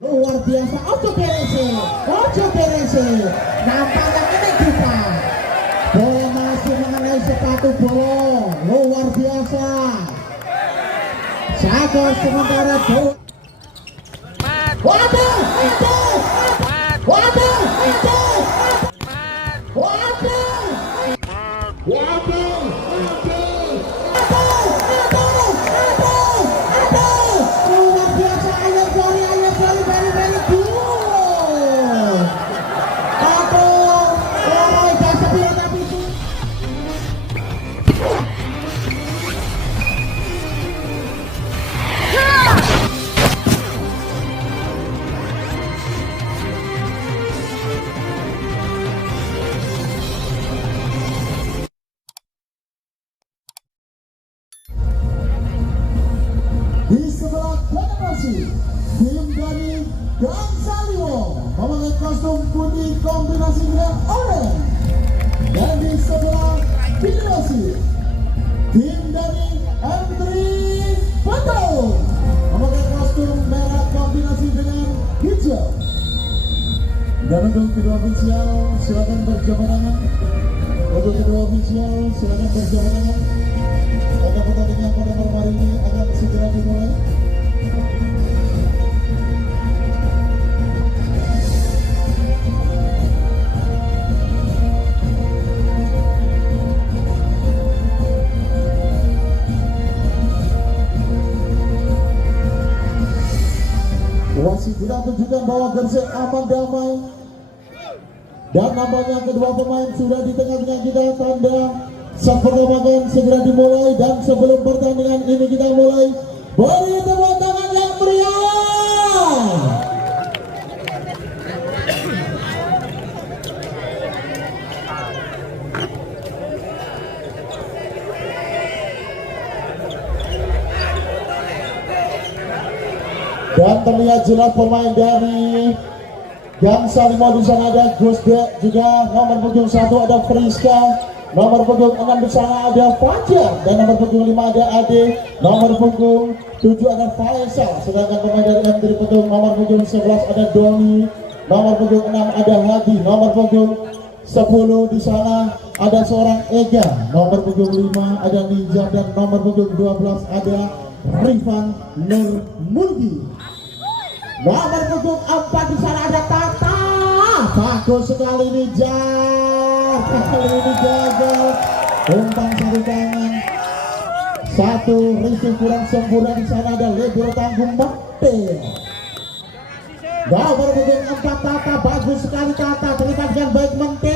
Luar biasa, ojo berese, nampaknya ini kita bola masih mengenai sepatu bola, luar biasa. Skor sementara waduh, di sebelah generasi tim dari Gansalio memakai kostum putih kombinasi dengan oranye, dan di sebelah generasi tim dari M3 Foto memakai kostum merah kombinasi dengan hijau. Dan untuk kedua ofisial silakan berjabat tangan. Untuk kedua ofisial silakan berjabat tangan. Agar pertandingan pada malam hari ini akan segera dimulai. Wasit tidak tunjukkan bahwa gersik aman damai, dan nampaknya kedua pemain sudah di tengah-tengah kita. Tanda saat pertandingan segera dimulai, dan sebelum pertandingan ini kita mulai, beri tepuk tangan yang meriah. Dan terlihat jelas pemain dari Gansalio di sana ada Gusde, juga nomor punggung 1 ada Friska, nomor punggung 6 di sana ada Fajar, dan nomor punggung 5 ada Ade, nomor punggung 7 ada Faisal. Sedangkan pemain dari M3 Petung nomor punggung 11 ada Doni, nomor punggung 6 ada Hadi, nomor punggung 10 di sana ada seorang Ega, nomor punggung 5 ada Ninja, dan nomor punggung 12 ada Rifan Nur Muldi. Nomor punggung 4 di sana ada Tata. Bagus sekali Ninja. Kali ini gagal. Umpan satu tangan. Satu risih kurang sempurna di sana ada Lebur Tanggung Mektil. Nomor punggung 4 Tata. Bagus sekali Tata. Terima dengan baik Mektil.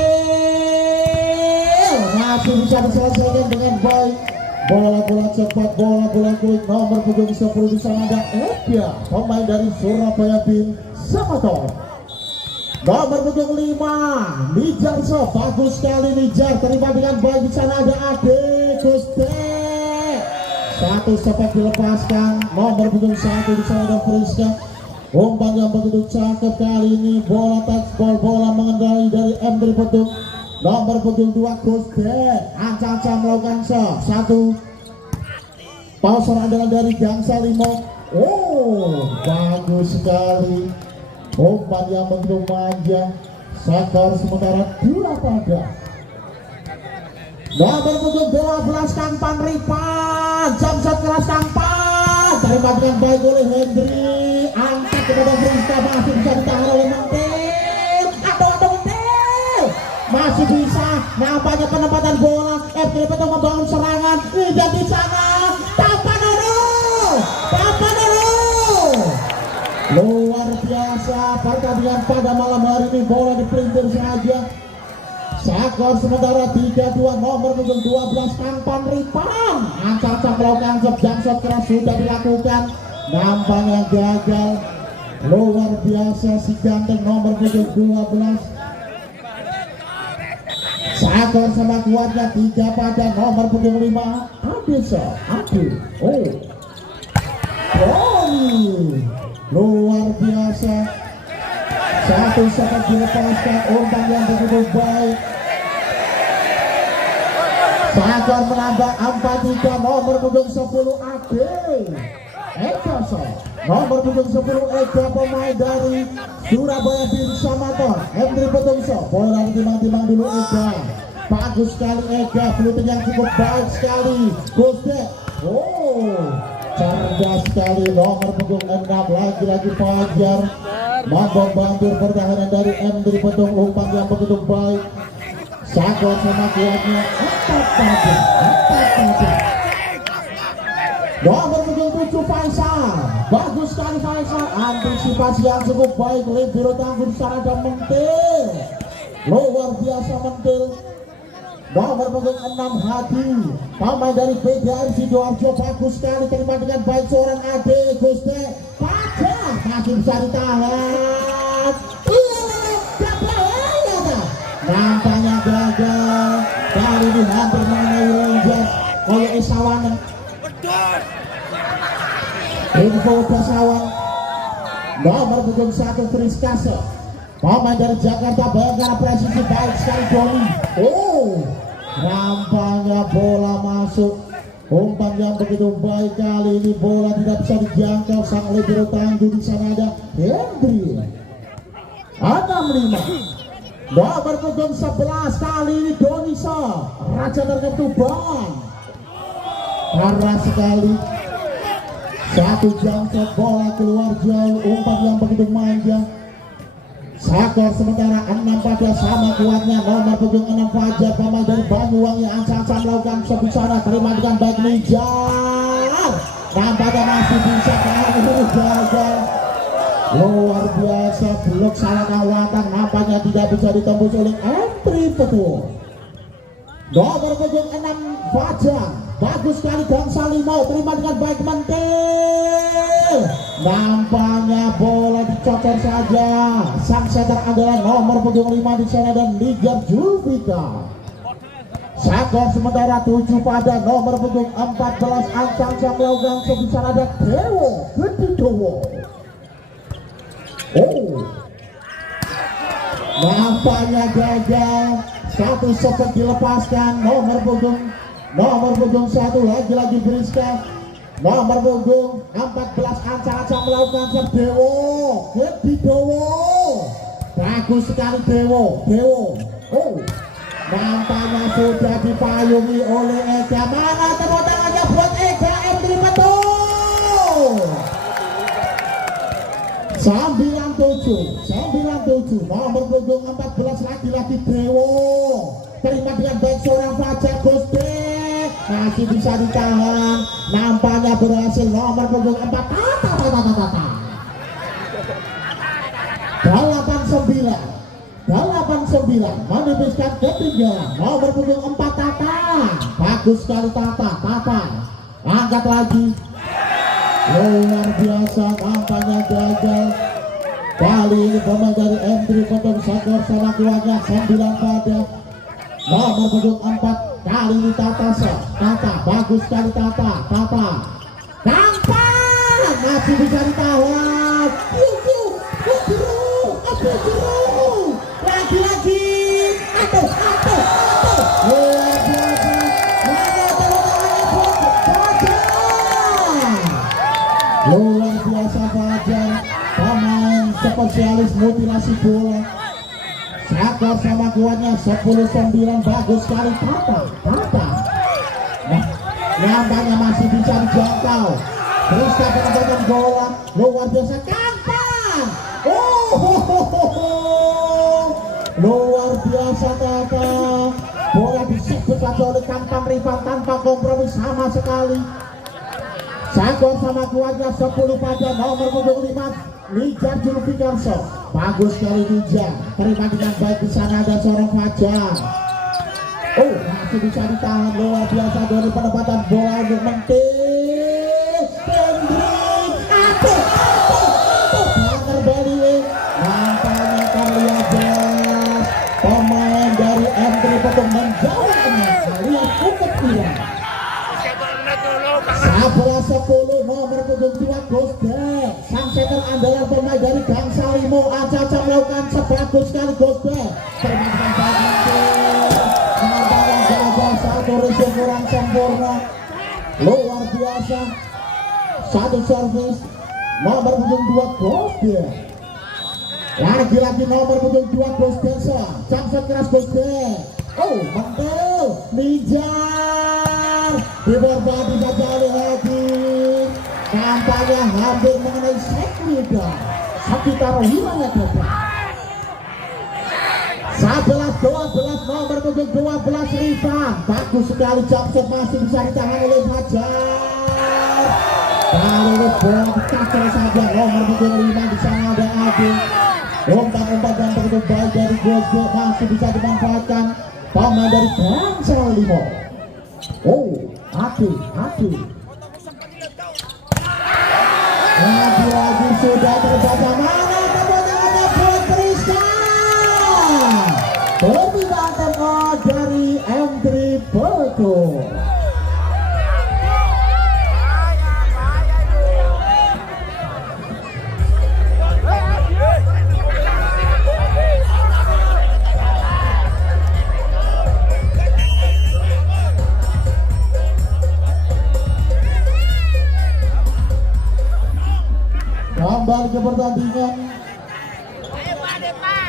Masih bisa diselesaikan dengan baik. Bola cepat, bola quick. Nomor punggung 10 di sana ada Epia, pemain dari Surabaya Bin Samator. Nomor punggung 5 Nijar So, bagus sekali Nijar, terima dengan baik. Di sana ada Ade Guste. Satu sepak dilepaskan. Nomor punggung 1 di sana ada Friska. Umpan yang begitu cakep kali ini, bola touchball, bola mengendali dari M3 Petung. Nomor punggung 2 Guste, ancang-ancang melakukan shot. Satu pauser andalan dari Gansalio. Oh, bagus sekali. Umpan yang begitu manja. Skor sementara 2 pada. Nomor punggung 12 Kang Panripan, jam shot keras Kang Pan. Terima dengan baik oleh Hendri. Angkat kepada Friska, masih bisa ditahan oleh Mektil. Masih bisa, nampaknya penempatan bola. M3 Petung membangun serangan. Tidak di sana. Tapanoro. Luar biasa pertandingan pada malam hari ini. Bola dipelintir saja. Skor sementara 3-2. Nomor punggung 12 Kang Panripan. Ancang-ancang melakukan jam shot keras sudah dilakukan. Nampaknya gagal. Luar biasa si ganteng nomor punggung 12. Skor sama kuatnya 3 pada. Nomor punggung 5 Adesa Ade. Oh, luar biasa. Satu sepak dilepaskan. Umpan yang begitu baik. Skor menambah 4-3. Nomor punggung 10 Ade Ekaso. Nomor punggung 10 Ega, pemain dari Surabaya Bin Samator. Hendri Petungso, bola timang-timang dulu Ega. Bagus sekali Ega, fluting yang cukup baik sekali. Gosdek, cerdas sekali. Nomor punggung 6 lagi-lagi Fajar. Mampu bantu pertahanan dari Hendri Petung, umpan yang begitu baik. Sakor sama kuatnya, empat saja. Nomor punggung 7 Faisal, bagus sekali Faisal, antisipasi yang cukup baik. Libero tangguh di sana ada Mentil, luar biasa Mentil. Nomor punggung 6 Hadi, pemain dari PDR Sidoarjo, bagus sekali, terima dengan baik seorang Ade. Gosdek, pajak masih bisa ditahan. Nampaknya gagal. Kali ini hampir mengenai Rangers oleh Isawana. Info Dasawan. Nomor punggung 1 Friskase, pemain dari Jakarta Bayangkara, presisi baik sekali Doni. Nampaknya bola masuk. Umpan yang begitu baik, kali ini bola tidak bisa dijangkau sang libero tangguh. Di sana ada Hendri. 65. Nomor punggung 11 kali ini Donisa, Raja dari Tuban. Parah sekali. Satu jangkau bola keluar jauh, umpan yang begitu manja. Sakor sementara 6 pada sama kuatnya. Nomor punggung 6 Fajar, pemain dari Banyuwangi, ancang-ancang melakukan sebisana, terima dengan baik Nijar. Nampaknya masih bisa, kali ini gagal. Luar biasa, blok salah kawatan, nampaknya tidak bisa ditembus oleh Hendri Petung. Nomor punggung 6 Fajar, bagus sekali Gang Salimo, terima dengan baik Mentil. Nampaknya bola dicocor saja. Sang setter andalan nomor punggung 5 di sana dan Nigar Julfika. Sakor sementara 7 pada nomor punggung 14 ancang-ancang melakukan sebisana ada Dewo Gedidowo. Nampaknya gagal. Satu sekot dilepaskan. Nomor punggung 1 lagi-lagi Briska. Nomor punggung 14 ancang-ancang melakukan Dewo Gedidowo. Bagus sekali Dewo. Nampaknya sudah dipayungi oleh Ega. Mana tepuk tangannya buat Ega Hendri Petung. 97 nomor punggung 14 lagi-lagi Dewo, terima dengan baik seorang Fajar. Gosdek masih bisa ditahan, nampaknya berhasil. Nomor punggung 4 89 menipiskan ketinggalan. Nomor punggung 4 Tata, bagus sekali Tata angkat lagi. Luar biasa, nampaknya gagal. Kali ini pemain dari Hendri Petung, Sakor sama kuatnya 9 pada. Nomor punggung 4 kali ini Tata, bagus sekali Tata. Gampang, masih bisa ditahan. Lagi-lagi. Aduh. Luar biasa. Luar biasa Fajar, pemain spesialis mutilasi bola. Sakor sama kuatnya 10-9, bagus sekali Tata. Nampaknya masih bisa dijangkau. Briska penempatan bola, luar biasa gampang. Luar biasa Tata. Bola disebut saja oleh Kampang Rival tanpa kompromi sama sekali. Sakor sama kuatnya 10 pada. Nomor punggung 5 Nijar Julfikarso, bagus sekali Nijar, terima dengan baik. Di sana ada seorang Fajar. Masih bisa ditahan. Luar biasa dari penempatan bola untuk Mentil. Hendrik, Banger Bali. Nampaknya terlihat jelas pemain dari Hendri Petung menjauhkannya. Lihat cukup hilang. 11-10 nomor punggung 2 Gosdek, sang setter andalan pemain dari Gang Salimo, ancang-ancang melakukan sebagus sekali Gosdek, terima kasih. Nampaknya gagal, satu resim kurang sempurna. Luar biasa, satu servis nomor punggung 2 Gosden. Lagi-lagi nomor punggung 2 Gosden. Jamset keras Gosden. Oh, mantul Nijar diborbadi saja oleh Hadi. Nampaknya hampir mengenai Sekrida sekitar wilayah dada. 11-12 nomor punggung 12 Rifan. Bagus sekali Jamset, masih bisa ditahan oleh Fajar. Kali ini bola dikacau saja nomor punggung 5. Di sana ada Adi. Umpan-umpan yang begitu baik dari Gosden masih bisa dimanfaatkan pemain dari Bangsa Limo. Oh, Adi. Lagi-lagi sudah terbaca, mana kemenangannya buat Priska. Permintaan tempo dari M3 Porto. Kembali ke pertandingan.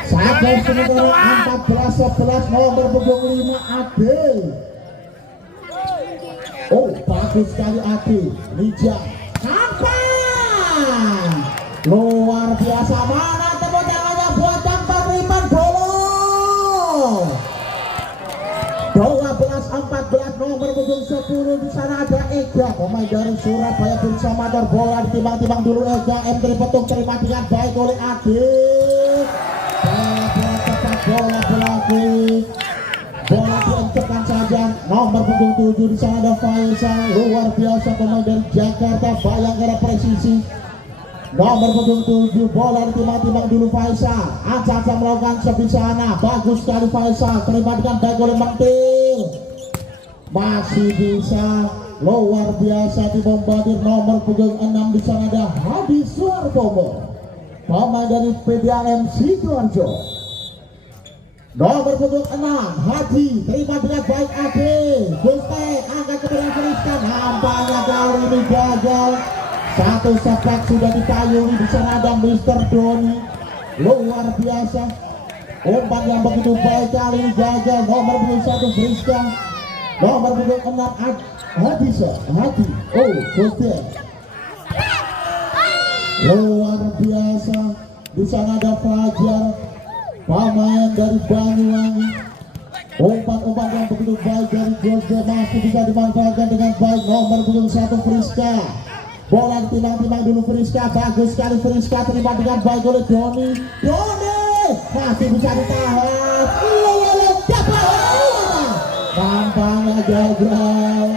Saja sementara 14-11 nomor punggung 5 Ade. Oh, bagus sekali Ade. Lijak sampai luar biasa. Mana tepuk tangannya buat Dampak Riman Bolo. 12-14 nomor punggung 10. Di sana ada Ega, pemain dari Surabaya bersama ada bola ditimbang-timbang dulu Ega. M3 Petung terima dengan baik oleh Adit. Bola tepat, bola berlari, bola diencepkan saja. Nomor punggung 7 di sana ada Faisal, luar biasa pemain dari Jakarta Bayangkara presisi. Nomor punggung 7 bola ditimbang-timbang dulu Faisal. Aca melakukan sebisana, bagus sekali Faisal, terima dengan baik oleh Mentil. Masih bisa, luar biasa dibombardir. Nomor punggung 6 di sana ada Hadi Suartomo, pemain dari PDAM Sidoarjo. Nomor punggung 6 Hadi terima dengan baik Ade. Guste angkat ke belakang Rizka, nampaknya kali ini gagal. Satu setback sudah dipayungi. Di sana ada Mr. Doni, luar biasa. Umpan yang begitu baik kali ini gagal. Nomor punggung 1 Rizka, nomor punggung 6 Hadi. Oh, Guste luar biasa. Di sana ada Fajar, pemain dari Banyuwangi. Umpan-umpan yang begitu baik dari Gosden masih bisa dimanfaatkan dengan baik. Nomor punggung 1 Friska, bola ditimbang-timbang dulu Friska, bagus sekali Friska, terima dengan baik oleh Doni masih bisa ditahan. Tampaknya gagal,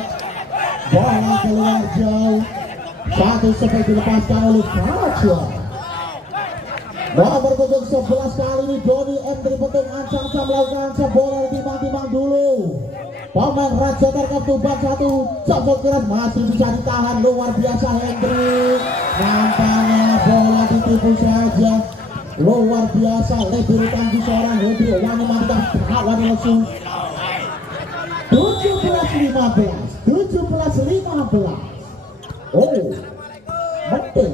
bola keluar jauh. Satu seperti dilepaskan oleh Fajar. Nomor punggung 11 kali ini Doni M3 Petung ancang-ancang melakukan bola timbang-timbang dulu. Pemain Raja Terkap Tuban 1 copot keras masih bisa ditahan, luar biasa Hendrik. Nampaknya bola ditipu saja, luar biasa. Lebih tangguh seorang Hendrik, wani mantap kawan langsung. 17-15. Oh, betul.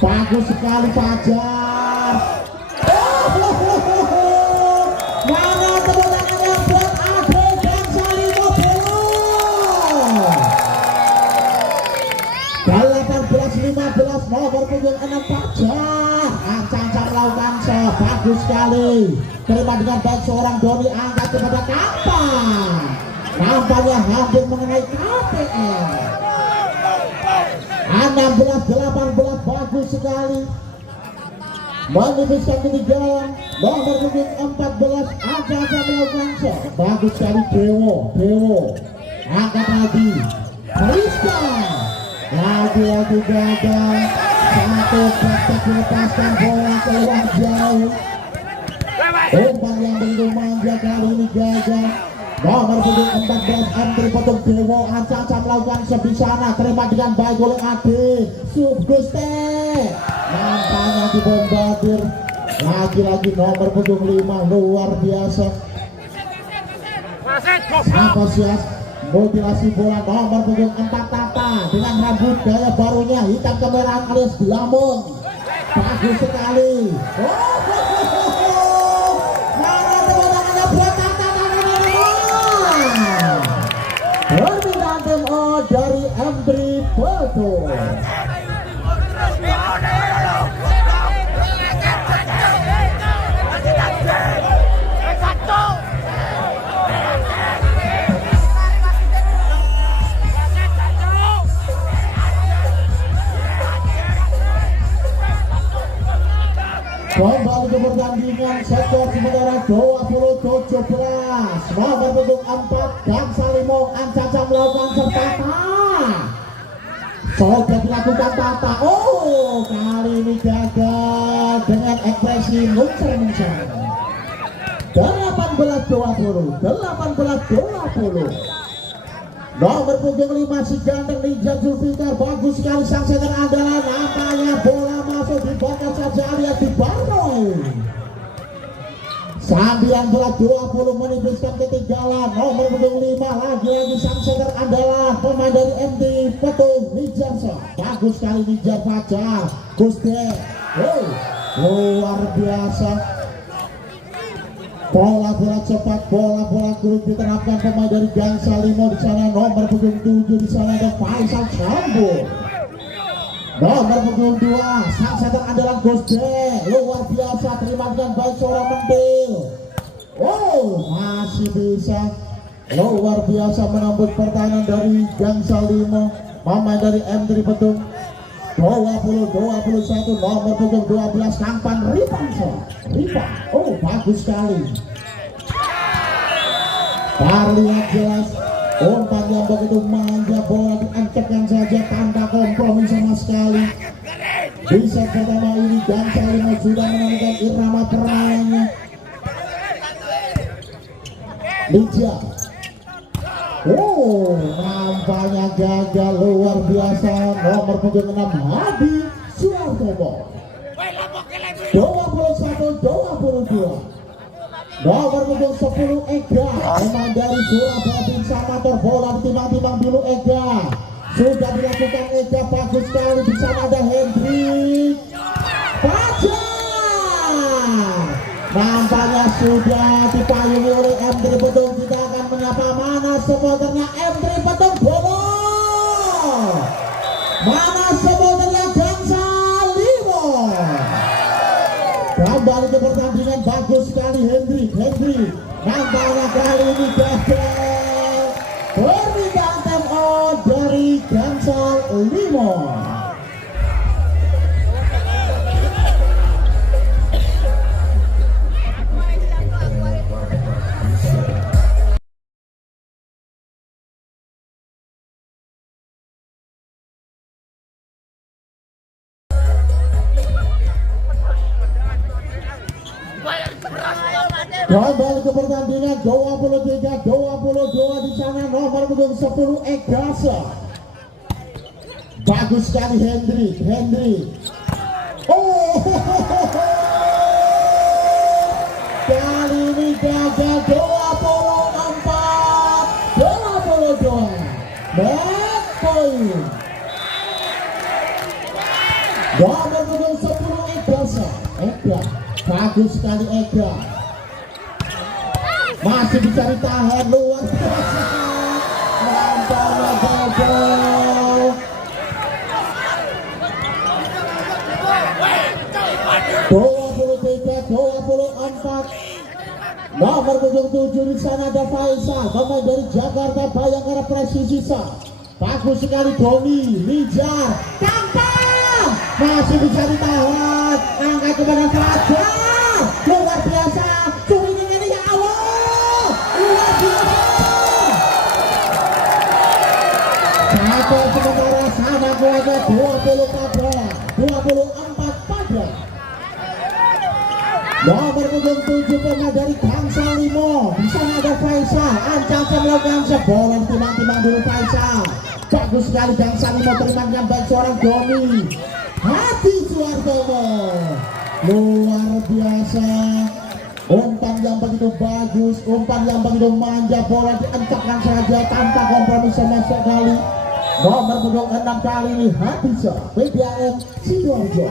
Bagus sekali Fajar. Mana tepuk tangannya buat Ade Bangsa Limo Bolo. 18-15 nomor punggung 6 Fajar. Ancang-ancang melakukan shot, bagus sekali. Terima dengan baik seorang Doni, angkat kepada Kapan. Nampaknya hampir mengenai KPL. 16-18 bagus sekali. Menipiskan ketinggalan. Nomor punggung 14 ancang-ancang melakukan shot, bagus sekali Dewo. Angkat lagi Rizka, lagi gagal. Satu praktek dilepaskan, bola keluar jauh. Umpan yang begitu manja kali ini gagal. Nomor punggung 14 M3 Petung Dewo ancang-ancang melakukan sebisana, terima dengan baik oleh Ade Subguste. Nampaknya dibombardir. Lagi-lagi nomor punggung 5, luar biasa. mutilasi bola nomor punggung 4 Tata dengan rambut gaya barunya hitam kemerahan alias glamon. Bagus sekali. Mana tendangannya buat Tata. Permintaan tim O dari Hendri Betul. Kembali ke pertandingan skor sementara 20-17. Nomor punggung 4 Gangsa Limong Ancaca melakukan sertata. Coba dilakukan Tata. Oh, kali ini gagal dengan ekspresi muncer-muncer. 18-20. Nomor punggung 5 si ganteng Ninja Zulfikar. Bagus sekali sang setter andalan. Nampaknya bola masuk di bongkar saja alias di Barnoy. 19-20 menipiskan ketinggalan. Nomor punggung 5 lagi-lagi sang setter andalan pemain dari MT Petung Nijarsa. Bagus sekali Nijar Fajar. Guste. Wow, luar biasa. Bola-bola cepat, bola-bola kulit diterapkan pemain dari Gangsa Limo di sana. Nomor punggung 7 di sana ada Faisal Campur. Nomor punggung 2 sang setter andalan Gusde. Luar biasa, terima dengan baik seorang mentil. Oh, masih bisa. Luar biasa menembus pertahanan dari Gangsa Limo. Pemain dari M3 Petung. 20-21 nomor punggung 12 Kampan Rifansa. Oh, bagus sekali. Terlihat jelas umpan yang begitu manja, bola diancapkan saja tanpa kompromi sama sekali. Di set pertama ini Gangsa Limo sudah menentukan irama permainannya. Lija. Oh, nampaknya gagal luar biasa. Nomor punggung 6 Hadi Suartomo. 21-22. Nomor punggung 10 Ega, pemain dari Surabaya Tim Samator. Bola ditimbang-timbang dulu Ega. Sudah dilakukan Ega, bagus sekali. Di sana ada Hendrik Fajar. Nampaknya sudah dipayungi oleh M3 Petung. Kita akan menyapa mana supporternya M3 Petung Bobo. Mana supporternya Gangsa Limo. Kembali ke pertandingan, bagus sekali Hendrik. Nampaknya kali ini gagal. Permintaan tim O dari Gangsa Limo. Kembali ke pertandingan 23-22 di sana. Nomor punggung 10 Egasa. Bagus sekali Hendrik. Oh, kali ini gagal. 24-22. Back point. Nomor punggung 10 Egasa. Bagus sekali Ega. Masih bisa ditahan, luar biasa. Nampaknya gagal. (23-24). Nomor punggung 7 di sana ada Faisal, pemain dari Jakarta Bayangkara Presisisa. Bagus sekali Doni, Nijar, Kampang. Masih bisa ditahan, angkat kepada Fajar. Luar biasa. Sementara sama kuatnya 24-14. Nomor punggung 7 pemain dari Gangsa Limo. Di sana ada Faisal. Ancaca melakukan bola timbang-timbang dulu Faisal. Bagus sekali Gangsa Limo, terima dengan baik seorang Doni. Hadi Suartomo. Luar biasa. Umpan yang begitu bagus, umpan yang begitu manja, bola diancakkan saja tanpa kompromi sama sekali. Nomor punggung 6 kali ini Hadisa PDAM Sidoarjo.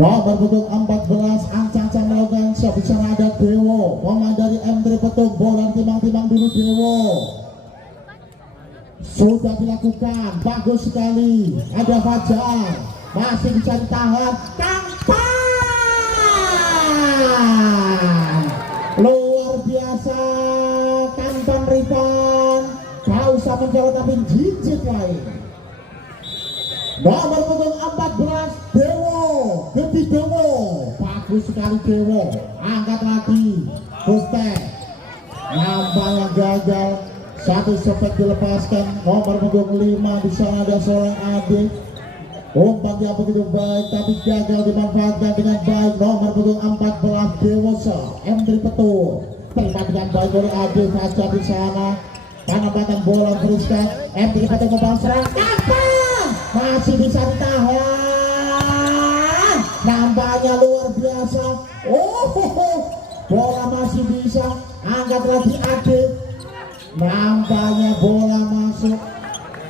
Nomor punggung 14 ancang-ancang melakukan shot. Di sana ada Dewo, pemain dari M3 Petung. Bola timang-timang dulu Dewo. Sudah dilakukan, bagus sekali. Ada Fajar, masih bisa ditahan. Kampan, luar biasa. Kampan Rifan, gak usah mencolot tapi jijik lain. Nomor punggung 14 Dewo, Gede Dewo, bagus sekali Dewo. Angkat lagi, Guste. Nampaknya gagal. Satu sepet dilepaskan. Nomor punggung 5 di sana ada seorang adik. Umpan yang begitu baik tapi gagal dimanfaatkan dengan baik. Nomor punggung 14 Dewosa M3 Petung. Terima dengan baik oleh adik Fajar di sana. Penempatan bola Friska. M3 Petung membalas serang. Masih bisa ditahan. Nampaknya luar biasa. Bola masih bisa. Angkat lagi adik. Nampaknya bola masuk.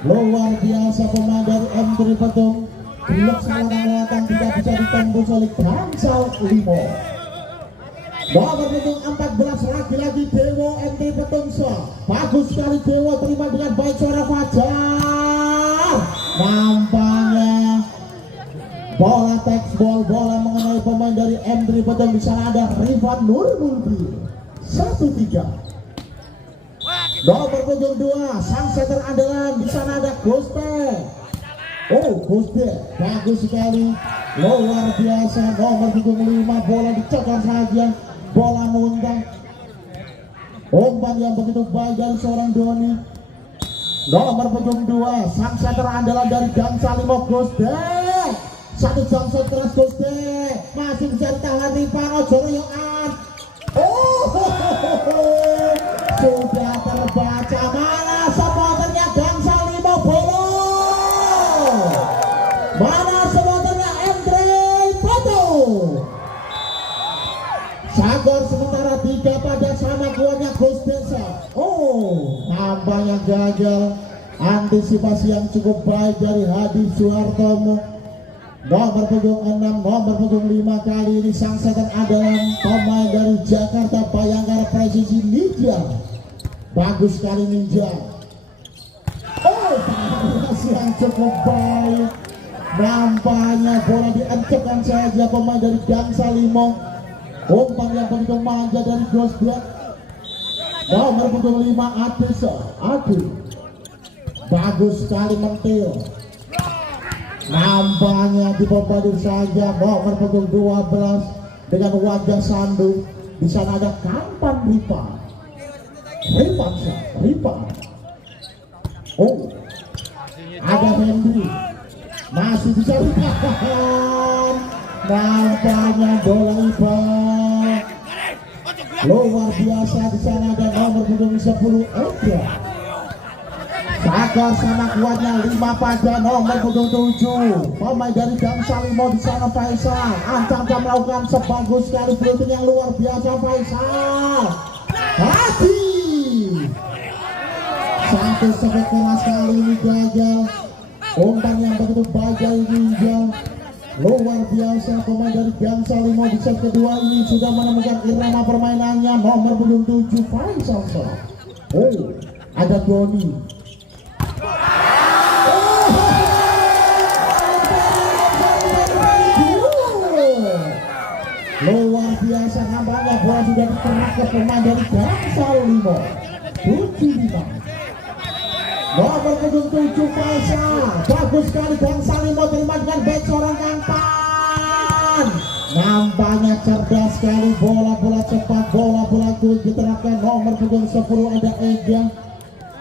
Luar biasa pemain dari M3 Petung. Blok salah tidak bisa ditembus oleh Gansal Limo. Nomor punggung 14 lagi-lagi Dewo M3 Petung. Bagus sekali Dewo, terima dengan baik suara Fajar. Nampaknya bola textball, bola mengenai pemain dari M3 Petung. Di sana ada Rifan Nurmulbi. 1-3. Nomor punggung 2 sang setter andalan. Di sana ada Guste. Guste bagus sekali, luar biasa. Nomor punggung 5 bola dicokar saja, bola mengundang. Umpan yang begitu baik dari seorang Doni. Nomor punggung 2 sang setter andalan dari Gansal Limo Guste. Satu jam shot keras Guste, masih bisa ditahan Rifan Ojoroyoan. Sudah terbaca, mana supporternya Gansal Limo Bolo, mana supporternya M3 Petung. Skor sementara 3 pada sama kuatnya Gus Desa. Nampaknya gagal. Antisipasi yang cukup baik dari Hadi Suhartomo. Nomor punggung 6, nomor punggung 5 kali ini sang setan adalah pemain dari Jakarta Bayangkara Presisi Ninja. Bagus sekali Ninja. Yang cukup baik. Nampaknya bola diencekkan saja pemain dari Gansal Limo. Umpan yang begitu manja dari Ghost Black. Nomor punggung 5 Adesa Adi. Bagus sekali mentil. Nampaknya dibombardir saja. Nomor punggung 12 dengan wajah sandu. Di sana ada Kampan Rifan. Rifan. Ada Hendri. Masih bisa ditahan. Nampaknya bola Iba. Luar biasa. Di sana ada nomor punggung 10 Edra. Sakar sama kuatnya 5 pada nomor punggung 7 pemain dari Gansal Limo. Di sana Faisal ancam-ancam melakukan sebagus sekali shooting yang luar biasa. Faisal Hadi. Satu sebut keras kali ini gagal. Umpan yang begitu baik dari Ninja. Luar biasa pemain dari Gansal Limo. Di set kedua ini sudah menemukan irama permainannya. Nomor punggung 7 Faisal. Ada Doni. Luar biasa, nampaknya bola sudah diternak ke pemain dari Gansal Limo. 7-5. Nomor punggung 7 Faisal. Bagus sekali Gansal Limo, terima dengan baik seorang Kampan. Nampaknya cerdas sekali, bola-bola cepat, bola-bola kuat diterapkan. Nomor punggung 10 ada Ega,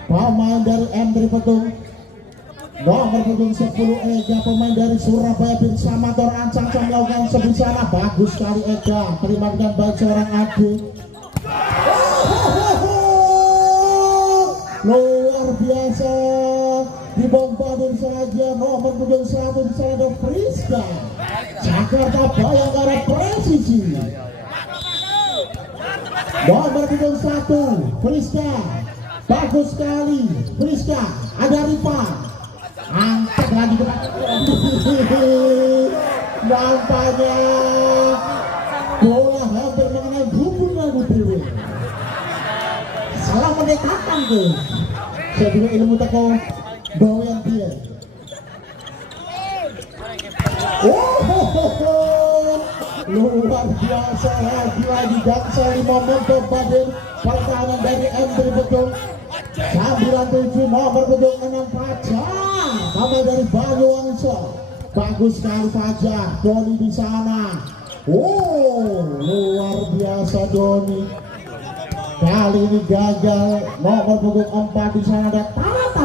pemain dari M3 Petung. Nomor punggung 10 Ega, pemain dari Surabaya bersama Tor Ancang melakukan sebisana. Bagus sekali Ega, terima dengan baik seorang adik. Luar biasa, dibombardir saja. Nomor punggung 1 di sana ada Friska, Jakarta Bayangkara Presisi. Nomor punggung 1 Friska, bagus sekali Friska. Ada Rifa, angkat lagi ke nampaknya bola hampir mengenai bubur lagu dewe. Salah mendekatkan tuh. Saya juga ilmu teko bawa yang dia. Luar biasa, lagi Gangsa 5 memperbadir pertahanan dari M3 betul. 97 nomor betul 6 Fajar, pemain dari Banyuwangi. Bagus sekali Fajar, Doni di sana. Luar biasa Doni. Kali ini gagal. Nomor punggung 4 di sana ada Tata.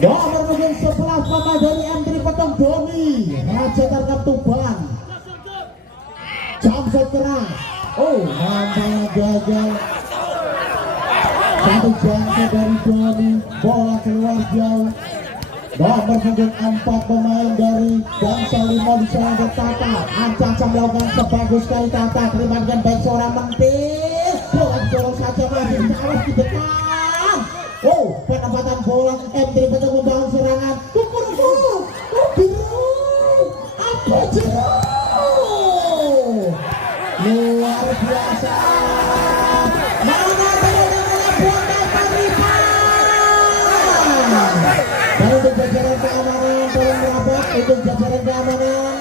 Nomor punggung 11 pemain dari M3 Petong Doni, Raja Tarkam Tuban. Jam shot keras. Nampaknya gagal. Satu jangka dari Doni, bola keluar jauh. Nomor punggung 4 pemain dari Gangsa 5 di sana ada Tata. Ancang melakukan sebagus sekali Tata, terima dengan baik seorang mentir. Bola dorong saja masih harus di depan. Penempatan bola M3 Petong membangun serangan. Luar biasa. Dan untuk jajaran keamanan tolong merapat untuk jajaran keamanan,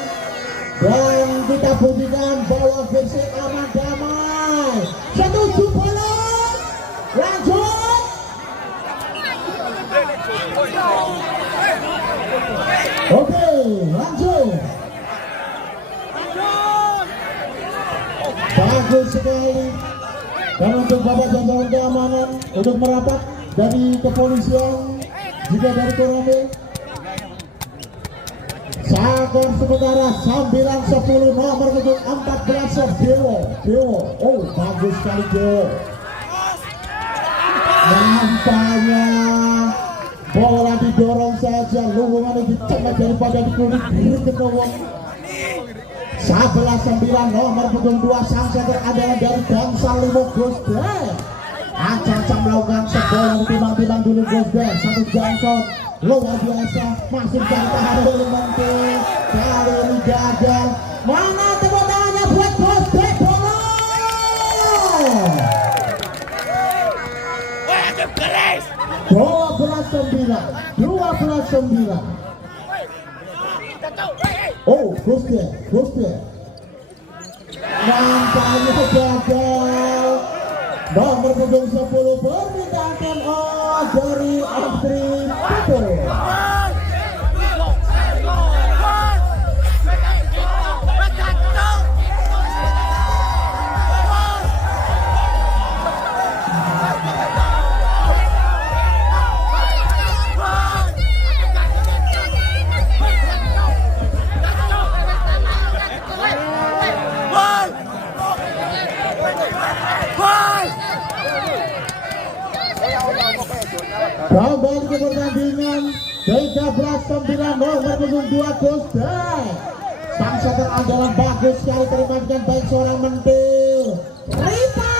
dan kita bunyikan bahwa versi aman damai. Setuju belum? Lanjut. Oke, lanjut. Bagus sekali. Dan untuk bapak jajaran keamanan untuk merapat dari kepolisian juga dari Koramil. Skor sementara 9-10. Nomor punggung 14 Dewo. Bagus sekali Dewo. Nampaknya bola didorong saja, lubungan dicengah daripada dikulik ke bawah. 11-9. Nomor punggung 2 sang setter adalah dari Gangsa 5 Gosden. Ancang melakukan sebola timbang dulu Gosden. Satu jangkau luar biasa, masih cari tahan oleh Monte. Kali ini gagal. Mana tepuk tangannya buat Gosden? Bola 12-9. Gosden. Nampaknya gagal. Nomor punggung 10 permintaan MO dari M3 Betul. Kembali ke pertandingan 13-9. Nomor punggung 2 Gosden. Sang setter andalan bagus sekali, terima dengan baik seorang mentil. Rifa.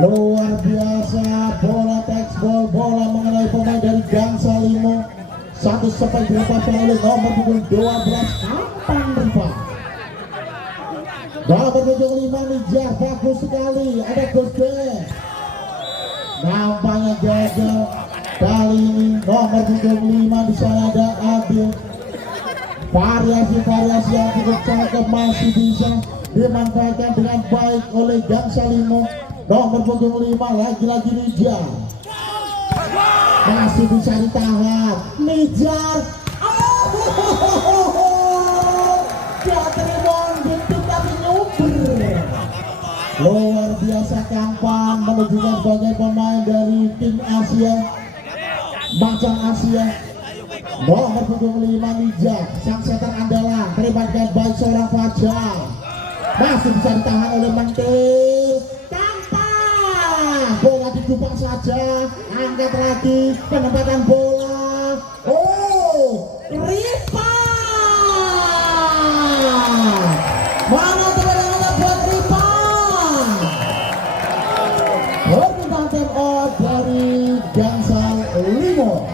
Luar biasa, bola textball, bola mengenai pemain dari Gangsa 5. Satu sampai dilepaskan oleh nomor punggung 12 Kampang Rifa. Nomor punggung 5 Nijar, bagus sekali, ada Gosden. Nampaknya gagal. Kali ini nomor punggung 5 di sana ada Adil. Variasi yang cukup cakep masih bisa dimanfaatkan dengan baik oleh Gangsa 5. Nomor punggung 5 lagi-lagi Nijar. Masih bisa ditahan Nijar. Dia terima bentuk tapi nyuber. luar biasa Kampang menunjukkan sebagai pemain dari tim Asia, Macan Asia. Nomor punggung 5 Nijak, sang setter andalan, terima dengan baik seorang Fajar, masih bisa ditahan oleh Mentil. Kampang, bola digubang saja, angkat lagi, penempatan bola. Oh, Ripa, mana teman-teman buat Ripa? Permintaan time out dari Gansal Limo.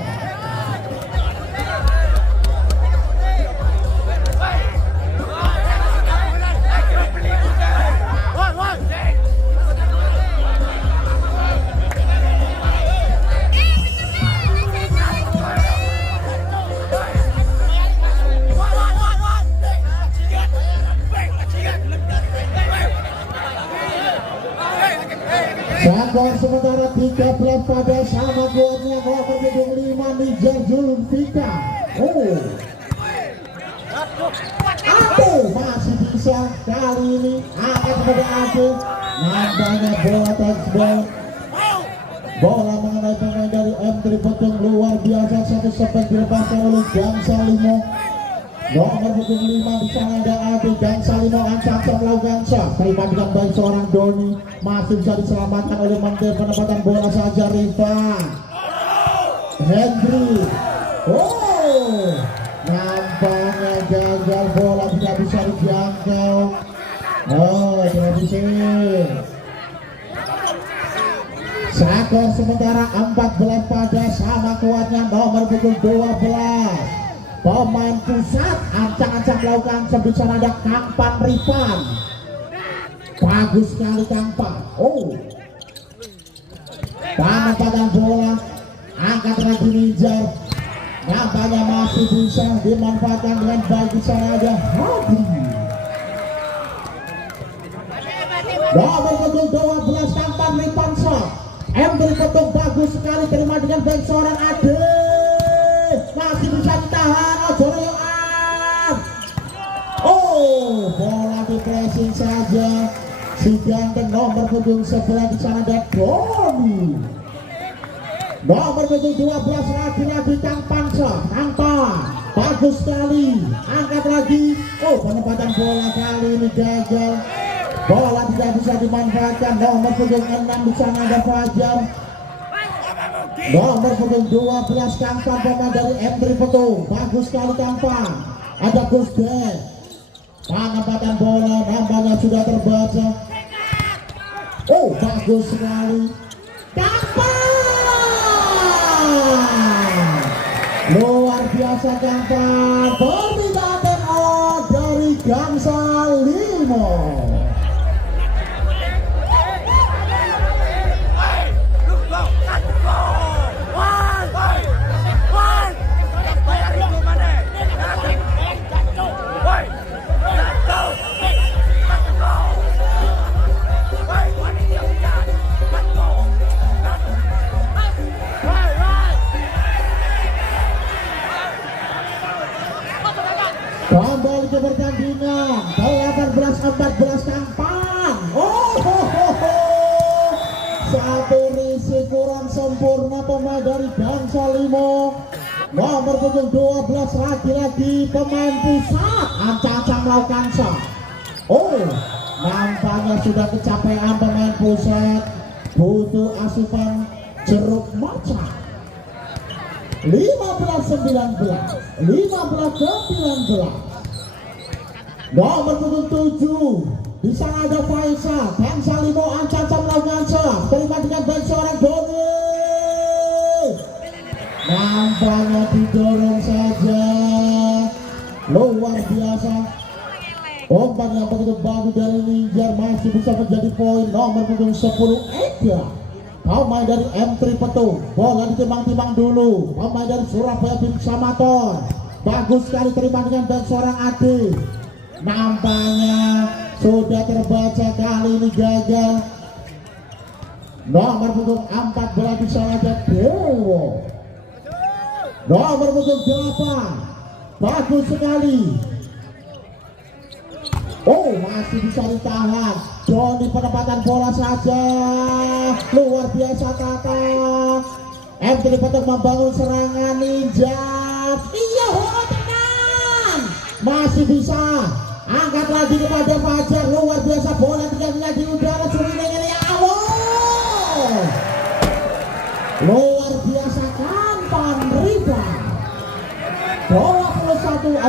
Skor sementara 13 pada sama kuatnya nomor punggung 5 Nijar Zulfika. Masih bisa kali ini angkat kepada Ade. Nampaknya bola touchdown. Bola mengenai pemain dari M3 Potong, luar biasa, satu step dilepaskan oleh Gansal Limo. Nomor punggung 5 di sana ada Ade. Gansal Limo ancam melakukan shot, terima dengan baik seorang Doni, masih bisa diselamatkan oleh Menteri. Penempatan bola saja Riva Hendry. Nampaknya gagal, bola tidak bisa dijangkau. Tidak bisa. Skor sementara 14 pada sama kuatnya nomor punggung 12 pemain pusat, ancang-ancang melakukan sebesar ada Kampang Rifan. Bagus sekali Kampang. Penempatan bola, angkat lagi Nijar. Nampaknya masih bisa dimanfaatkan dengan baik. Di sana ada Hadi. Nomor punggung 12 Kampang Rifan shot. Embri Potong bagus sekali, terima dengan baik seorang Ade. Masih bisa ditahan. Bola di pressing saja. Si ganteng nomor punggung 11 di sana ada Doni. Nomor punggung 12 lagi Kampang shot. Kampang bagus sekali, angkat lagi. Penempatan bola kali ini gagal. Bola tidak bisa dimanfaatkan. Nomor punggung 6 di sana ada Fajar. Nomor punggung 12 Kampang, pemain dari M3 Potong, bagus sekali Kampang. Ada Gusde. Penempatan bola nampaknya sudah terbaca. Bagus sekali Kampang. Luar biasa Kampang. Permintaan out dari Gansal Limo. Kembali ke pertandingan 18-14 Kampang. Satu risik kurang sempurna pemain dari Gansal Limo. Nomor punggung 12 lagi-lagi pemain pusat, ancang-ancang melakukan shot. Nampaknya sudah kecapean pemain pusat, butuh asupan jeruk matcha. 15-19, 15-19. Nomor punggung 7 di sana ada Faisal. Gansal Limo ancam-ancam melakukan shot, terima dengan baik seorang Doni. Nampaknya didorong saja, luar biasa. Umpan yang begitu bagus dari Nijar masih bisa menjadi poin. Nomor punggung 10 Ega, pemain dari M3 Potong. Bola ditimbang-timbang dulu, pemain dari Surabaya Bim Samator. Bagus sekali, terima dengan baik seorang Ade. Nampaknya sudah terbaca, kali ini gagal. Nomor punggung 14 di sana ada Dewo. Nomor punggung 8, bagus sekali. Masih bisa ditahan. Doni penempatan bola saja luar biasa Tata. M3 Petung membangun serangan Ninja. Iya, bola tenan masih bisa angkat lagi kepada Fajar, luar biasa bola tinggalnya di udara. Surineng ini awal luar biasa Kampan rebound. 21-16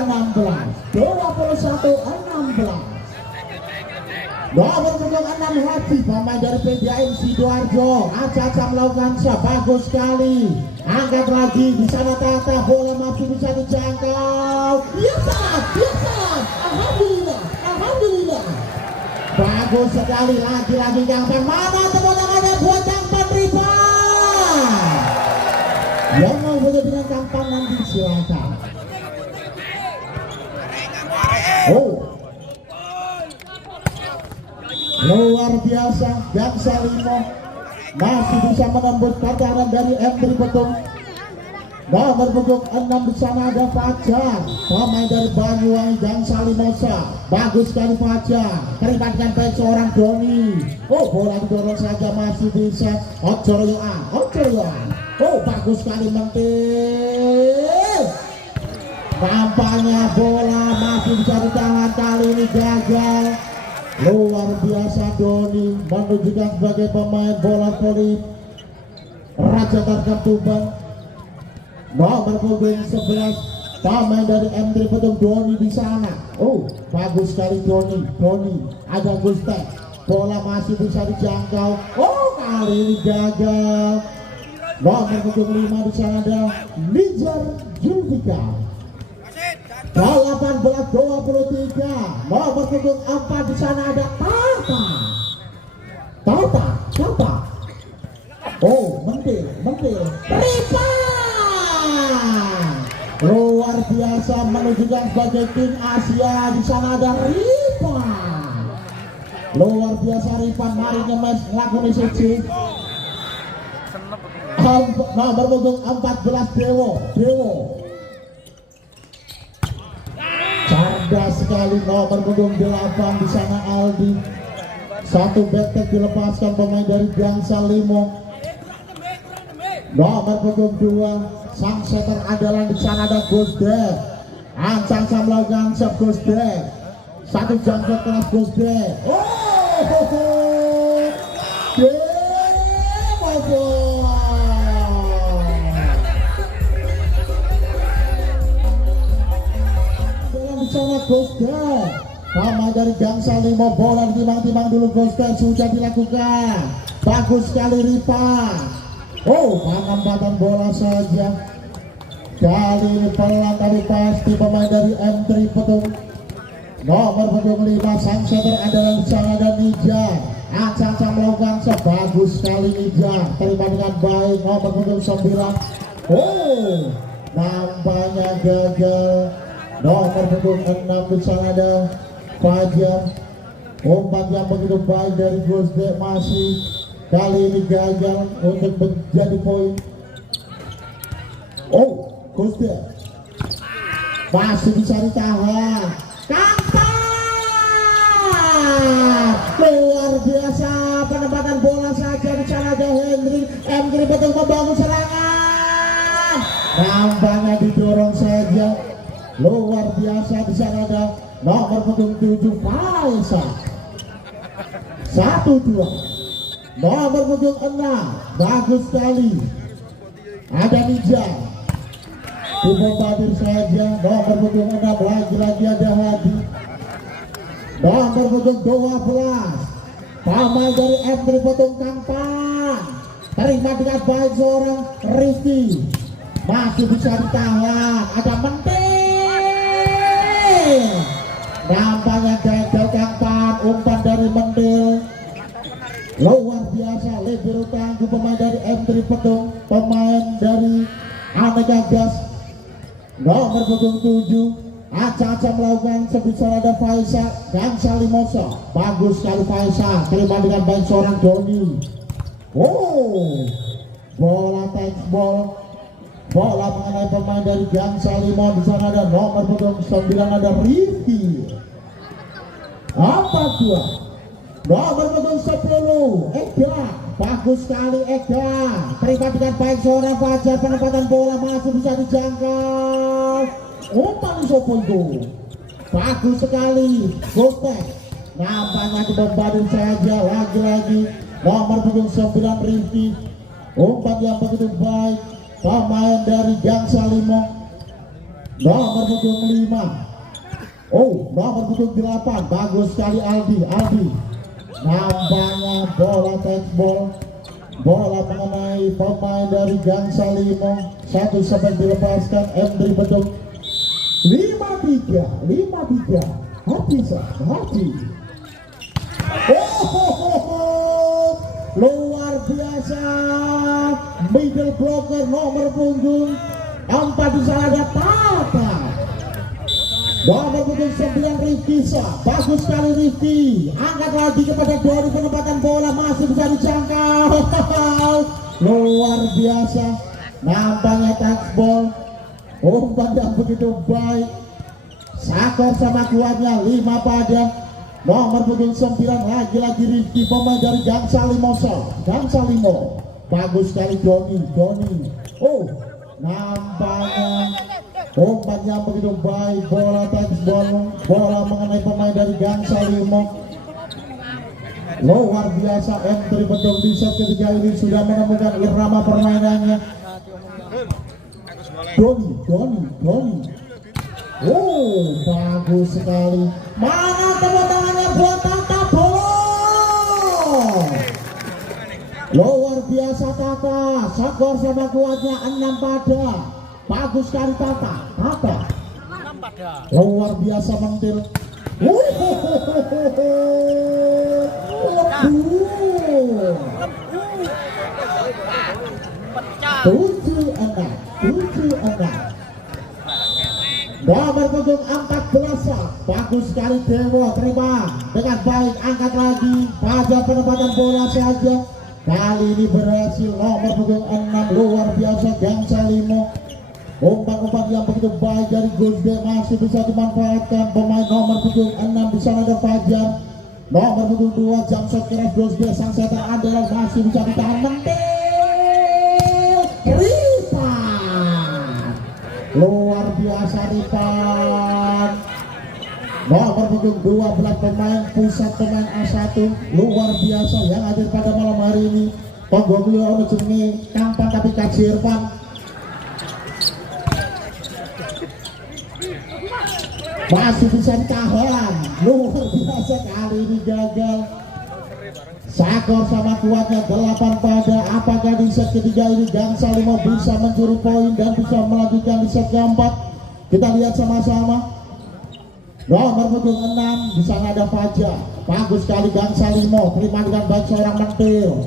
nomor punggung 6 Hadi, pemain dari PDAM Sidoarjo. Aca-aca melakukan shot, bagus sekali. Angkat lagi di sana Tata, bola masih bisa dijangkau. Ya salah, ya salah. Alhamdulillah, alhamdulillah. Bagus sekali, lagi-lagi Kampan. Mana tepuk tangannya buat Kampan rebound. Yang mau foto dengan Kampan nanti silakan. Oh, luar biasa, Gangsa Limo masih bisa menembus pertahanan dari M3 Petung. Nomor punggung 6 di sana ada Fajar, pemain dari Banyuwangi Gangsa Limosa. Bagus sekali Fajar, terima dengan baik seorang Doni. Oh, bola didorong saja masih bisa. Ocoroyoan. Oh, bagus sekali Mentil. Tampaknya bola masih bisa ditahan, kali ini gagal. Luar biasa Doni menunjukkan sebagai pemain bola voli Raja Tarkam Tuban. Nomor punggung 11 pemain dari M3 Petung Doni di sana. Oh, bagus sekali Doni. Ada Gustek. Bola masih bisa dijangkau. Oh, kali ini gagal. Nomor punggung 5 di sana ada Nijar Julfika. 18-23. Nomor punggung 4 di sana ada Tata. Oh, Mentil. Rebound. Luar biasa menunjukkan sebagai King Asia. Di sana ada rebound. Luar biasa rebound. Mari ngemes lakoni siji. Nomor punggung 14 Dewo. Cerdas sekali nomor punggung 8 di sana Aldi. Satu backpack dilepaskan pemain dari Gangsa Limo. Nomor punggung 2 sang setter andalan di sana ada Gusdek. Ancang melakukan shot Gusdek. Satu jam shot kelas Gusdek. Gusdek, pemain dari Gangsa Limo, bola timang dulu Gusdek sudah dilakukan. Bagus sekali Ripa. Oh, penempatan bola saja. Kali ini pelan tapi pasti pemain dari M3 Petung. Nomor punggung 5 sang setter andalan di sana dan Nijar. Ancang melakukan sebagus sekali Nijar. Terima dengan baik nomor punggung 9. Oh, nampaknya gagal. Nomor punggung 6 di sana ada Fajar. Umpan yang begitu baik dari Gusdek masih kali ini gagal untuk menjadi poin. Oh, Gusdek masih bisa ditahan. Kampan luar biasa penempatan bola saja di sana ada Henry. M3 Petung membangun serangan. Nampaknya didorong saja. Luar biasa di sana ada nomor punggung 7 Faisal. 1-2. Nomor punggung 6 bagus sekali. Ada Nijar. Dibombardir saja. Nomor punggung 6 lagi ada Hadi. Nomor punggung 12 pemain dari M3 Petung Kampan. Terima dengan baik seorang Rifki. Masih bisa ditahan. Ada Mentil. Nampaknya gagal Kampan. Umpan dari Mentil. Luar biasa libero tangguh pemain dari M3 Petung, pemain dari Aneka Gas. Nomor punggung 7 Aca-aca melakukan sebesar ada Faisal Gangsa Limosa. Bagus sekali Faisal, terima dengan baik seorang Doni. Oh, bola textball. Bola mengenai pemain dari Gangsa Limo. Di sana ada nomor punggung 9 ada Rifki. 4-2. Nomor punggung 10 Ega, bagus sekali Ega, terima dengan baik seorang Fajar, penempatan bola masih bisa dijangkau. Umpan Sopo itu bagus sekali, Gotek nampaknya dibombardir saja lagi-lagi. Nomor punggung 9 Rifki, umpan yang begitu baik, pemain dari Gangsa Limo. Nomor punggung 5, nomor punggung 8, bagus sekali Aldi, nampaknya bola touchball, bola mengenai pemain dari Gangsa Limo. Satu sampai dilepaskan, Endri Beduk. 5-3 Haji. Luar biasa, middle blocker nomor punggung 4 di sana ada Tata. Nomor punggung 9 Rifki, bagus sekali Rifki, angkat lagi kepada Doni, penempatan bola masih bisa dijangkau. Luar biasa, nampaknya touchball, umpan yang begitu baik. Sakor sama kuatnya 5 pada nomor punggung 9 lagi-lagi Rifki, pemain dari Gangsa Limo. Bagus sekali Doni. Nampaknya umpan yang begitu baik, bola touchball, bola mengenai pemain dari Gangsa Limo. Luar biasa, entry betul di set ketiga ini sudah menemukan irama permainannya. Doni. Bagus sekali. Mana tepuk tangannya buat Tata bola. Luar biasa Tata, skor sama kuatnya 6 pada. Bagus sekali Tata. Luar biasa mentil. 7-6. Nomor punggung 14, bagus sekali Dewo, terima dengan baik, angkat lagi pada penempatan bola saja. Kali ini berhasil nomor punggung 6, luar biasa Gangsa Limo. Umpan-umpan yang begitu baik dari Gusde masih bisa dimanfaatkan pemain nomor punggung 6 di sana ada Fajar. Nomor punggung 2 Jamshot keras Gusde, sang setan andalan masih bisa ditahan, mentil luar biasa Rifan. Nomor punggung 12 pemain pusat, pemain A1 luar biasa yang hadir pada malam hari ini. Penggoglio ono jenenge Kampang tapi Kaji Irfan. Masih bisa ditahan, luar biasa, kali ini gagal. Sakor sama kuatnya 8 pada. Apakah di set ketiga ini Gangsa Limo bisa mencuri poin dan bisa melanjutkan di set keempat? Kita lihat sama-sama. Nomor punggung 6 di sana ada Fajar. Bagus sekali Gangsa Limo, terima dengan baik seorang mentil.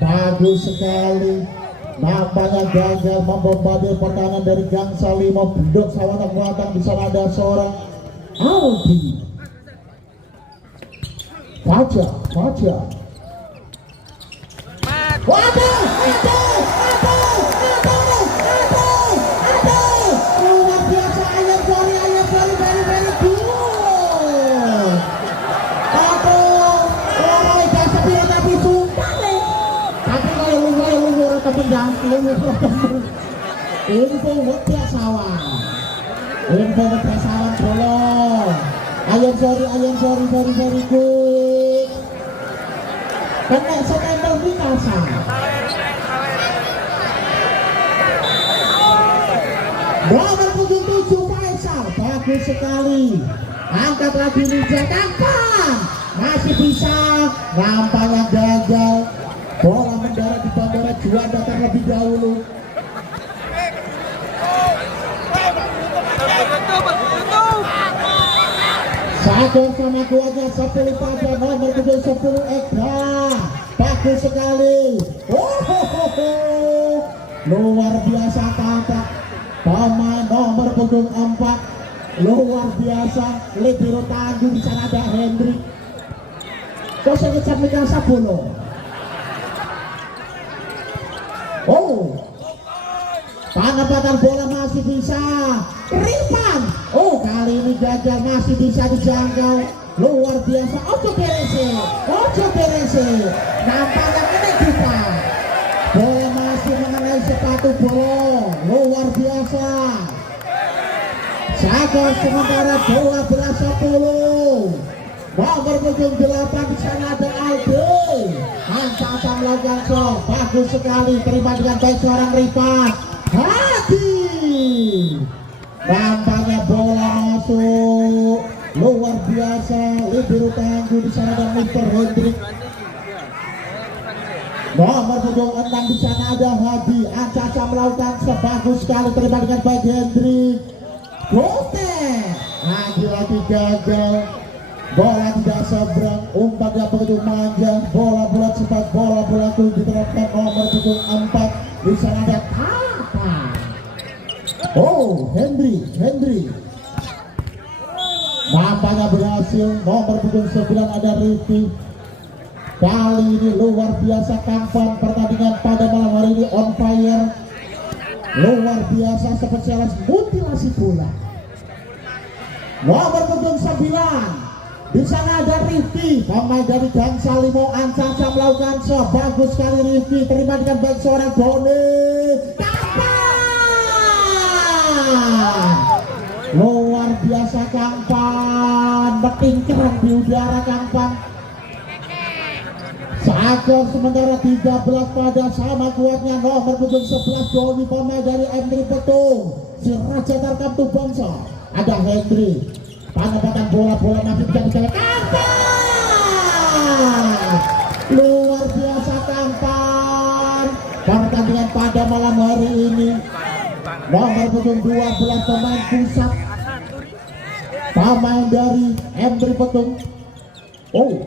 Bagus sekali. Nampaknya gagal membombardir pertahanan dari Gangsa Limo. Bedok sawatan-sawatan di sana ada seorang Aldi. Fajar. Waduh, luar biasa, ayam sorry, very good. Orang biasa bilang tapi sumpah nih. Tapi kalau lu kepenjang, info wetia sawah bolong. Ayam sorry, very good. Kena setempel di kasa. Nomor punggung 7 Faisal, bagus sekali. Angkat lagi Ninja, kapan? Masih bisa. Nampaknya gagal. Bola mendarat di bandara Juanda terlebih dahulu. Sakor sama kuatnya 10 pada nomor punggung 10 Ega. Bagus sekali. Luar biasa Tata. Pemain nomor punggung 4. Luar biasa. Libero tangguh di sana ada Hendrik. Kau saya ngecap megang Sabolo. Penempatan bola masih bisa. Rifan. Kali ini gagal, masih bisa dijangkau. luar biasa. Ojo berese, nampaknya ini kita bola masih mengenai sepatu bolong, luar biasa. Skor sementara 12-10. Nomor punggung 8 di sana ada Aldi. Angsa melakukan shot, bagus sekali, terima dengan baik seorang Rifat. Hati. Nampaknya bola masuk, luar biasa. Libero tangguh di sana dan Mr. Hendrik. Nomor punggung 6 di sana ada Hadi. Angsa melakukan sebagus sekali, terima dengan baik Hendrik. Gotek lagi-lagi gagal, bola tidak seberang, umpannya begitu manja, bola bulat cepat, bola itu diterapkan nomor punggung 4 di sana ada Tata. Oh, Hendri nampaknya berhasil. Nomor punggung 9 ada Rifki. Kali ini luar biasa Kampan, pertandingan pada malam hari ini on fire, luar biasa, spesialis mutilasi bola. Nomor punggung 9 di sana ada Rifki, pemain dari Gang Salimo. Angsa melakukan shot, bagus sekali Rifki, terima dengan baik seorang Doni. Luar biasa Kampan, bertingkran di udara Kampan. Skor sementara 13 pada, sama kuatnya nomor punggung 11 Doni, pemain dari Hendri Petung. Si Raja Tarkam tuh bangsa. Ada Hendri, penempatan bola masih bisa dicari Kampan. Luar biasa Kampan, pertandingan pada malam hari ini. Nomor punggung 12 pemain pusat, pemain dari Hendri Petung. Oh,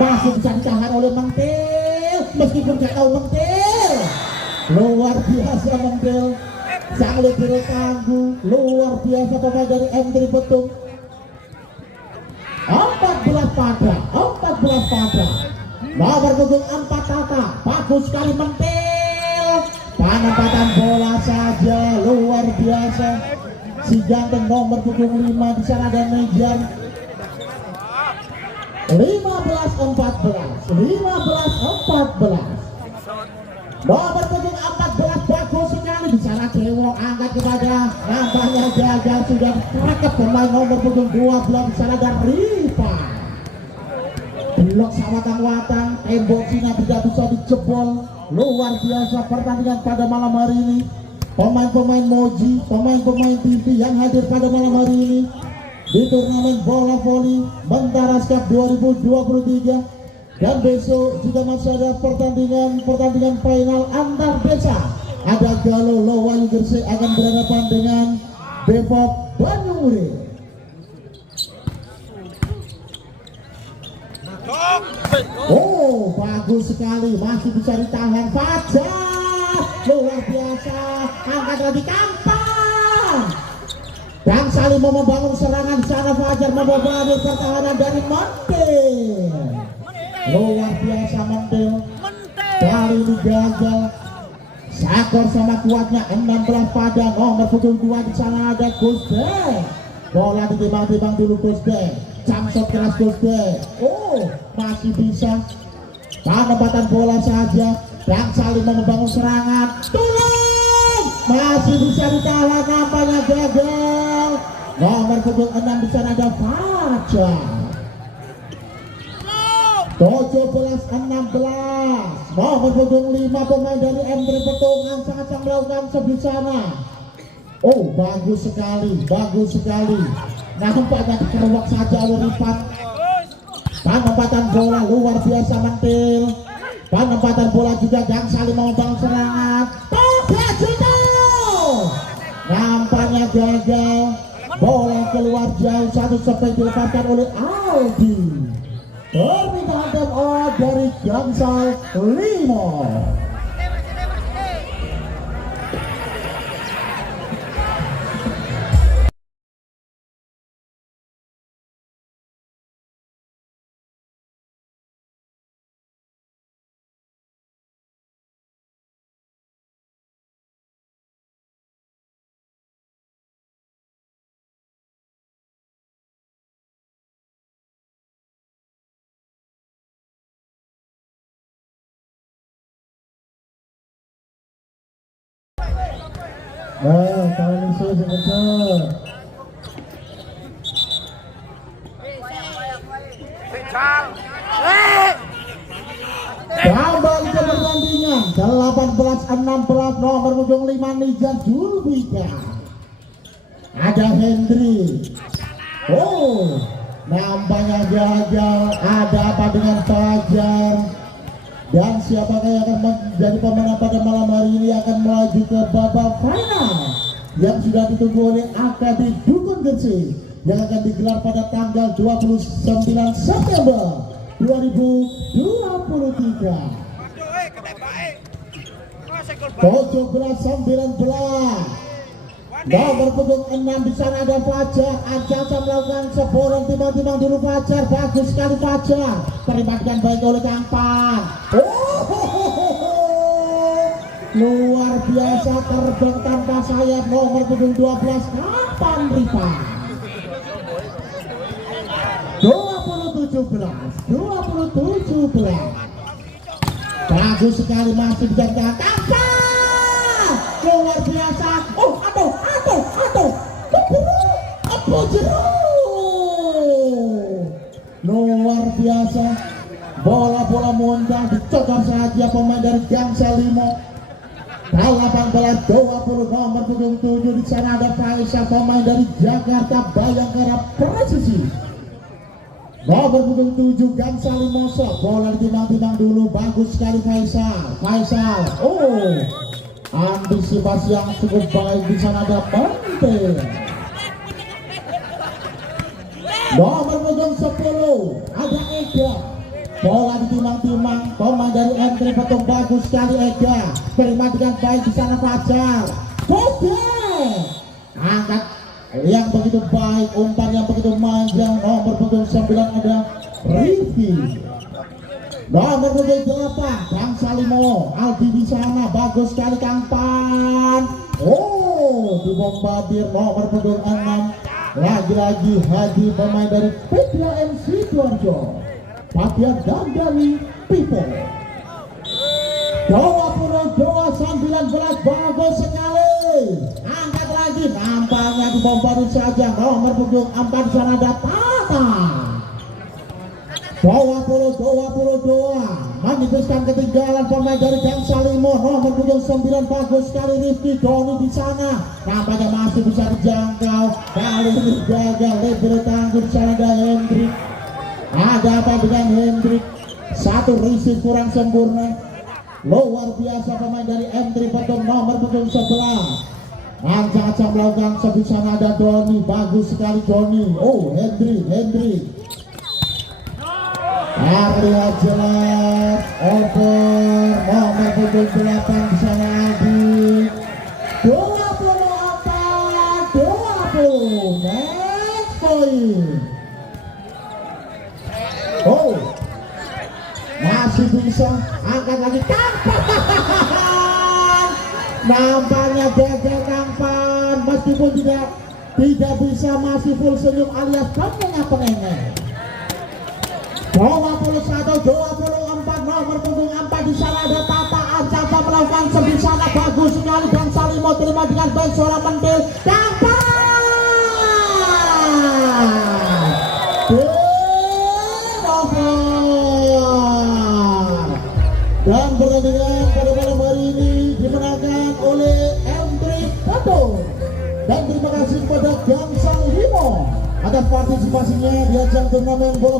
masih bisa ditahan oleh Mentil, meskipun gak tahu Mentil. Luar biasa Mentil, sang libero tangguh, luar biasa pemain dari Hendri Petung. 14 pada. Nomor punggung 4 Tata, bagus sekali Mentil, penempatan bola saja luar biasa. Si ganteng nomor punggung 5 di sana ada Mejan. 15-14. Nomor punggung 14 bagus sekali di sana Dewo, angkat kepada, nampaknya gagal, sudah terangkat pemain nomor punggung 12 di sana dan Rifa. Blok sawatang-watang, tembok Cina tidak bisa dijebol. Luar biasa pertandingan pada malam hari ini. Pemain-pemain Moji, pemain-pemain TV yang hadir pada malam hari ini di turnamen bola voli Menteras Cup 2023, dan besok juga masih ada pertandingan final antar desa. Ada Galo Lowayu Gresik akan berhadapan dengan Depok Banyuuri. Oh, bagus sekali, masih bisa ditahan Fajar, luar biasa, angkat lagi Kampan. Dan saling membangun serangan di sana. Fajar membawa pertahanan dari Mentil. Luar biasa Mentil. Kali ini gagal. Skor sama kuatnya 16 pada. Nomor punggung 2 di sana ada Gusde. Bola ditimbang-timbang dulu Gusde. Camshot keras Gusde. Oh, masih bisa. Penempatan bola saja. Dan saling membangun serangan. Tolong, masih bisa ditahan, nampaknya gagal. Nomor punggung 6 di sana ada Fajar. 17-16. Nomor punggung 5 pemain dari Hendri Petung sangat melakukan di sana. Oh, bagus sekali. Nampaknya keruak saja oleh Rifat. Penempatan bola luar biasa Mentil. Penempatan bola juga dan saling membangun serangan. Nampaknya gagal. Bola keluar jauh, satu sampai dilepaskan oleh Aldi. Permintaan dari Gansal Limo. Nah, kalau musuh sebentar. Kembali ke pertandingan 18-16 nomor punggung 5 Nijar Julbika. Ada Hendri. Oh, nampaknya gagal. Ada apa dengan Fajar? Dan siapakah yang akan menjadi pemenang pada malam hari ini akan melaju ke babak final yang sudah ditunggu oleh AKB Dukun Gresik yang akan digelar pada tanggal 29 September 2023. 17-19 nomor punggung 6 di sana ada Fajar. Ancaca melakukan seborong timang-timang dulu Fajar. Bagus sekali Fajar, terima dengan baik oleh Kang Pan. Luar biasa, terbang tanpa sayap nomor punggung 12 Kapan Rifa. 20-17 bagus sekali, masih bisa Kapan luar biasa. Oh, aduh luar biasa, bola muncul dicoba saja pemain dari Gangsal Limo. 18-20 nomor punggung 7 di sana ada Faisal pemain dari Jakarta Bayangkara Presisi. Nomor punggung 7 Gangsal Limoso, bola ditimang-timang dulu, bagus sekali Faisal. Oh, antisipasi yang cukup baik di sana ada penting. Nomor punggung 10 ada Ega, bola ditimang-timang pemain dari M3 Patung, bagus sekali Ega, terima dengan baik di sana Fajar. Kode angkat yang begitu baik, umpan yang begitu manjang. Nomor punggung 9 ada Rifki. Nomor punggung 8 Kang Salimo Aldi di sana, bagus sekali Kang Pan. Oh, dibombardir nomor punggung 6 lagi-lagi Haji pemain dari Petra MC Sidoarjo. Papia Dandani People. 20-19 bagus sekali. Angkat lagi, nampaknya dibombardir saja. Nomor punggung 4 sana ada Tata. 20-22 menipiskan ketinggalan pemain dari Gangsal Limo. Nomor punggung 9 bagus sekali Rifki Doni di sana, nampaknya masih bisa dijangkau. Kali ini gagal, lebar tangguh di sana ada Hendrik. Ada apa dengan Hendrik? Satu risik kurang sempurna. Luar biasa pemain dari M3 Patung nomor punggung 11. Angka melakukan sebisana ada Doni, bagus sekali Doni. Oh, Hendrik. Arya jelas over nomor punggung 8 di sana Aldi. 24-20 match point. Oh, masih bisa angkat lagi Kampan. Nampaknya gagal Kampan, meskipun tidak bisa, masih full senyum alias pengengah-pengengah. 21-24 nomor punggung 4 di sana ada Tata. Ancaca melakukan sebisana, bagus sekali dan Salimo terima dengan baik suara mentil dan pertandingan pada malam hari ini dimenangkan oleh M3 Patung. Dan terima kasih kepada Gangsal Limo atas partisipasinya di ajang turnamen bola